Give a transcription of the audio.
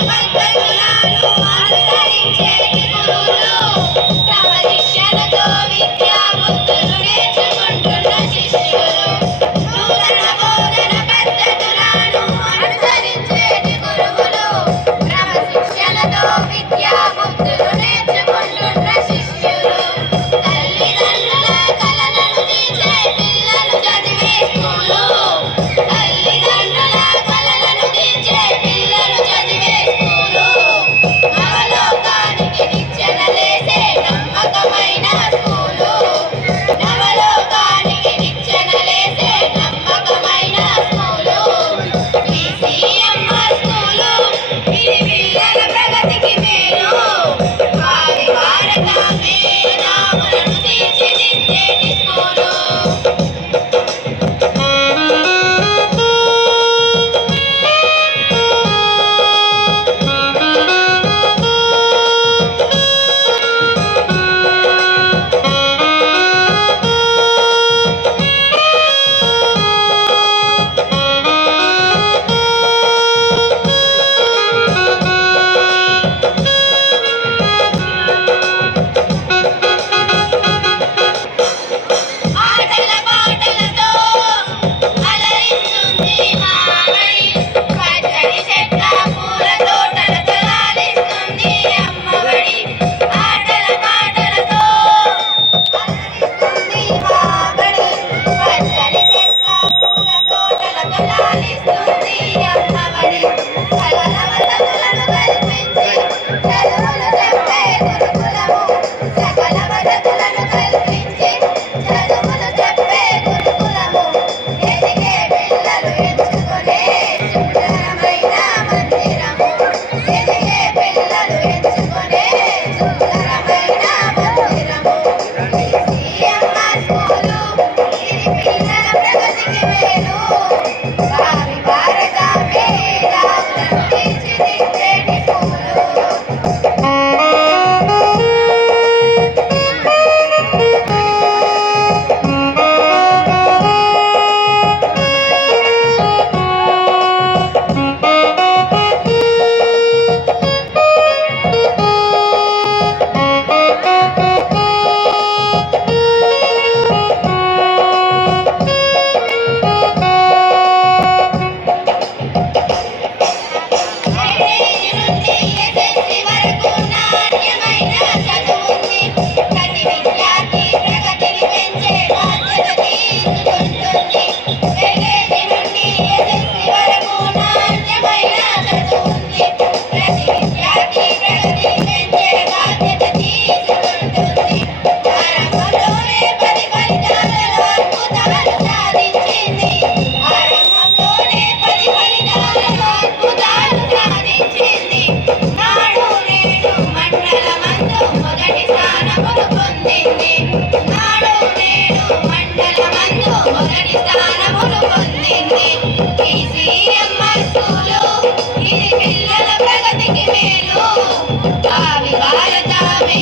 Thank you. ఆ వివాహ తామే